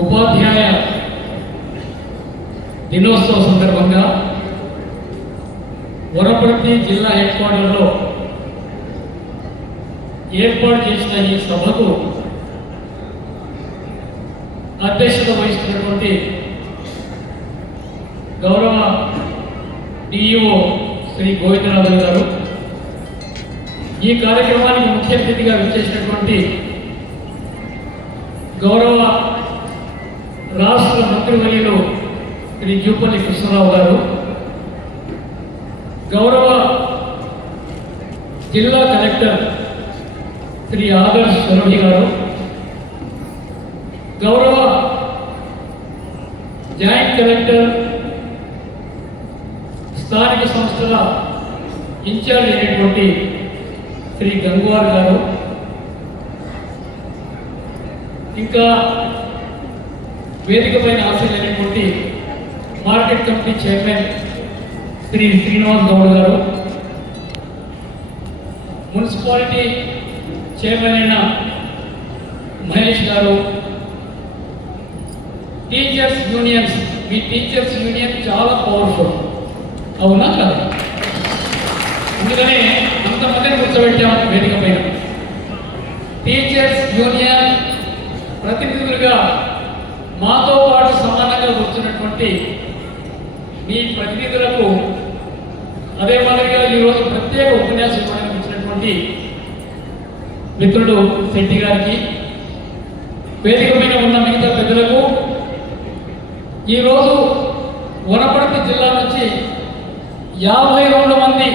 ఉపాధ్యాయ దినోత్సవ సందర్భంగా వనపర్తి జిల్లా హెడ్ క్వార్టర్లో ఏర్పాటు చేసిన ఈ సభకు అధ్యక్షత వహిస్తున్నటువంటి గౌరవ డిఈఓ శ్రీ గోవిందరాజు గారు, ఈ కార్యక్రమానికి ముఖ్య అతిథిగా విచ్చేసినటువంటి గౌరవ రాష్ట్ర మంత్రివర్యులు శ్రీ జూపల్లి కృష్ణారావు గారు, గౌరవ జిల్లా కలెక్టర్ శ్రీ ఆదర్శ్ సరోహి గారు, గౌరవ జాయింట్ కలెక్టర్ స్థానిక సంస్థల ఇన్ఛార్జ్ అయినటువంటి శ్రీ గంగువార్ గారు, ఇంకా వేదిక పైన ఆశీర్వైనటువంటి market committee chairman Shri Srinivas Goud గారు, మున్సిపాలిటీ చైర్మన్ అయిన మహేష్ గారు, టీచర్స్ యూనియన్స్, మీ టీచర్స్ యూనియన్ చాలా పవర్ఫుల్, అవునా కదా? అందుకనే అంతమందిని కూర్చోబెట్టాము వేదిక పైన. టీచర్స్ యూనియన్ ప్రతినిధులుగా మాతో పాటు సమానంగా కూర్చున్నటువంటి మీ ప్రతినిధులకు, అదే మాదిరిగా ఈరోజు ప్రత్యేక ఉపన్యాసం ఇవ్వడానికి వచ్చినటువంటి మిత్రుడు శెట్టి గారికి, వేదిక పైన ఉన్న మిగతా పెద్దలకు, ఈరోజు వనపర్తి జిల్లా నుంచి 52 మంది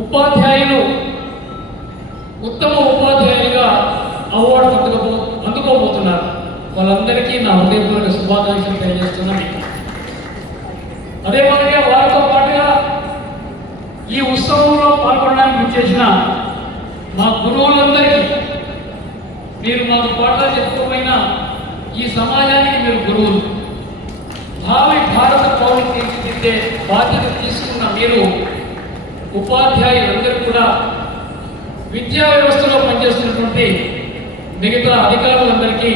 ఉపాధ్యాయులు ఉత్తమ ఉపాధ్యాయులుగా అవార్డు అందుకోబోతున్నారు. వాళ్ళందరికీ నా హృదయపూర్వక శుభాకాంక్షలు తెలియజేస్తున్నాను. అదే మాదిరిగా వారితో పాటుగా ఈ ఉత్సవంలో పాల్గొనడానికి వచ్చేసిన మా గురువులందరికీ, మీరు మాకు పాఠాలు చెప్పుకోపోయినా ఈ సమాజానికి మీరు గురువులు. భావి భారత పౌరులు తీర్చిదిద్దే బాధ్యత తీసుకున్న మీరు ఉపాధ్యాయులందరూ కూడా, విద్యా వ్యవస్థలో పనిచేస్తున్నటువంటి మిగతా అధికారులందరికీ,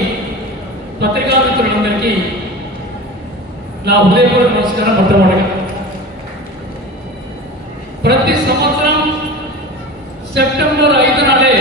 పత్రికా మిత్రులందరికీ నా హృదయపూర్వక నమస్కారం. మొట్టమొదటిగా ప్రతి సంవత్సరం సెప్టెంబర్ 5 నాడే